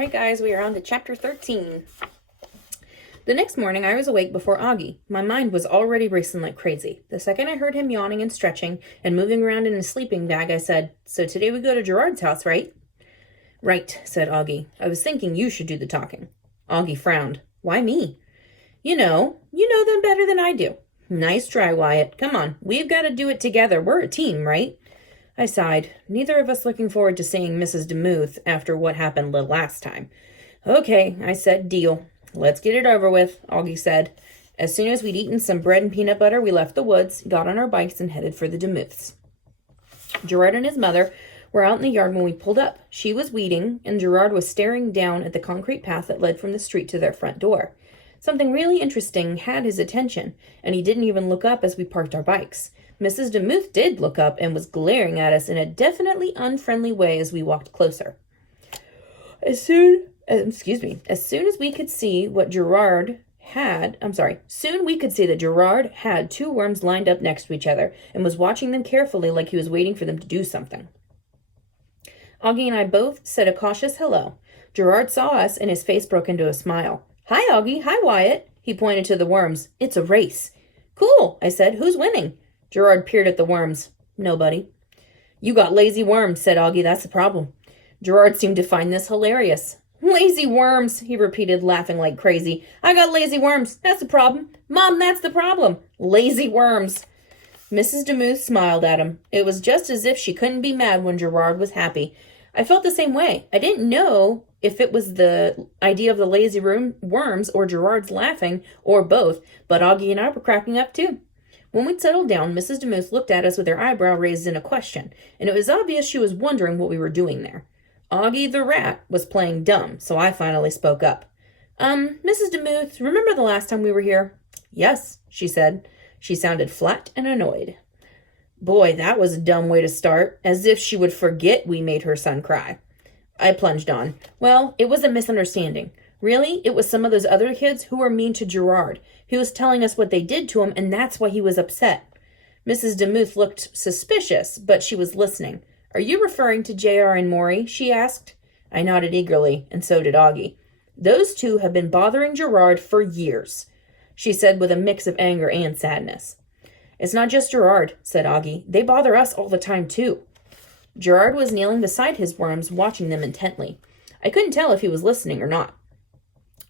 Alright guys, we are on to chapter 13. The next morning I was awake before Augie. My mind was already racing like crazy. The second I heard him yawning and stretching and moving around in his sleeping bag, I said, "So today we go to Gerard's house, right?" "Right," said Augie. "I was thinking you should do the talking." Augie frowned. "Why me?" You know them better than I do." "Nice try, Wyatt. Come on, we've got to do it together. We're a team, right?" I sighed, neither of us looking forward to seeing Mrs. DeMuth after what happened the last time. "Okay," I said, "deal. Let's get it over with," Augie said. As soon as we'd eaten some bread and peanut butter, we left the woods, got on our bikes, and headed for the DeMuths. Gerard and his mother were out in the yard when we pulled up. She was weeding, and Gerard was staring down at the concrete path that led from the street to their front door. Something really interesting had his attention, and he didn't even look up as we parked our bikes. Mrs. DeMuth did look up and was glaring at us in a definitely unfriendly way as we walked closer. As soon as we could see that Gerard had two worms lined up next to each other and was watching them carefully like he was waiting for them to do something. Augie and I both said a cautious hello. Gerard saw us and his face broke into a smile. "Hi, Augie. Hi, Wyatt." He pointed to the worms. "It's a race." "Cool," I said. "Who's winning?" Gerard peered at the worms. "Nobody." "You got lazy worms," said Augie. "That's the problem." Gerard seemed to find this hilarious. "Lazy worms," he repeated, laughing like crazy. "I got lazy worms. That's the problem. Mom, that's the problem. Lazy worms." Mrs. DeMuth smiled at him. It was just as if she couldn't be mad when Gerard was happy. I felt the same way. I didn't know if it was the idea of the lazy worms or Gerard's laughing or both, but Augie and I were cracking up too. When we'd settled down, Mrs. DeMuth looked at us with her eyebrow raised in a question, and it was obvious she was wondering what we were doing there. Augie the rat was playing dumb, so I finally spoke up. Mrs. DeMuth, remember the last time we were here?" "Yes," she said. She sounded flat and annoyed. Boy, that was a dumb way to start, as if she would forget we made her son cry. I plunged on. "Well, it was a misunderstanding. Really, it was some of those other kids who were mean to Gerard. He was telling us what they did to him, and that's why he was upset." Mrs. DeMuth looked suspicious, but she was listening. "Are you referring to J.R. and Maury?" she asked. I nodded eagerly, and so did Augie. "Those two have been bothering Gerard for years," she said with a mix of anger and sadness. "It's not just Gerard," said Augie. "They bother us all the time, too." Gerard was kneeling beside his worms, watching them intently. I couldn't tell if he was listening or not.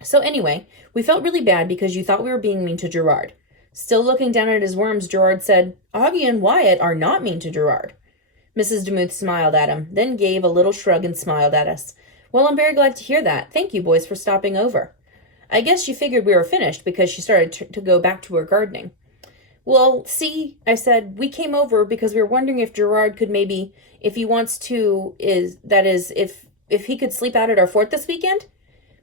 "So anyway, we felt really bad because you thought we were being mean to Gerard." Still looking down at his worms, Gerard said, "Augie and Wyatt are not mean to Gerard." Mrs. DeMuth smiled at him, then gave a little shrug and smiled at us. "Well, I'm very glad to hear that. Thank you, boys, for stopping over." I guess she figured we were finished because she started to go back to her gardening. "Well, see," I said, "we came over because we were wondering if Gerard could maybe, if he wants to, if he could sleep out at our fort this weekend?"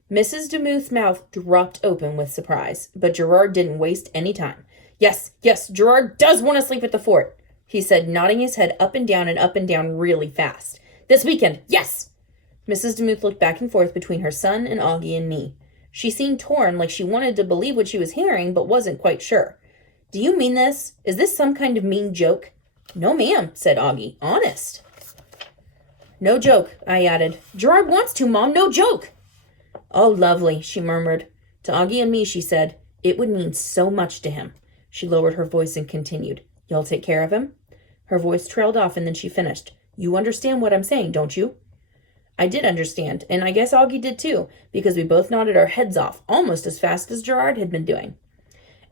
Mrs. DeMuth's mouth dropped open with surprise, but Gerard didn't waste any time. Yes, Gerard does want to sleep at the fort," he said, nodding his head up and down really fast. "This weekend, yes!" Mrs. DeMuth looked back and forth between her son and Augie and me. She seemed torn, like she wanted to believe what she was hearing, but wasn't quite sure. "Do you mean this? Is this some kind of mean joke?" "No, ma'am," said Augie. "Honest." "No joke," I added. "Gerard wants to, Mom. No joke." "Oh, lovely," she murmured. To Augie and me, she said, "It would mean so much to him." She lowered her voice and continued, "You'll take care of him?" Her voice trailed off, and then she finished. "You understand what I'm saying, don't you?" I did understand, and I guess Augie did too, because we both nodded our heads off, almost as fast as Gerard had been doing.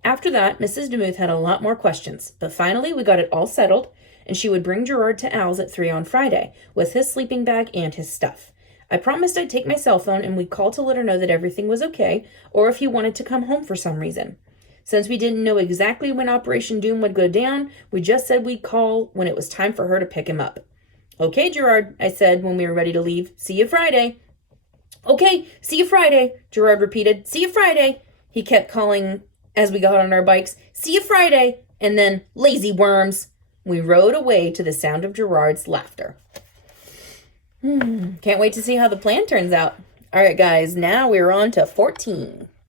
After that, Mrs. DeMuth had a lot more questions, but finally we got it all settled, and she would bring Gerard to Al's at 3 on Friday, with his sleeping bag and his stuff. I promised I'd take my cell phone and we'd call to let her know that everything was okay, or if he wanted to come home for some reason. Since we didn't know exactly when Operation Doom would go down, we just said we'd call when it was time for her to pick him up. "Okay, Gerard," I said when we were ready to leave. "See you Friday." "Okay, see you Friday," Gerard repeated. "See you Friday." He kept calling as we got on our bikes. "See you Friday." And then, "Lazy worms." We rode away to the sound of Gerard's laughter. Can't wait to see how the plan turns out. All right, guys, now we're on to 14.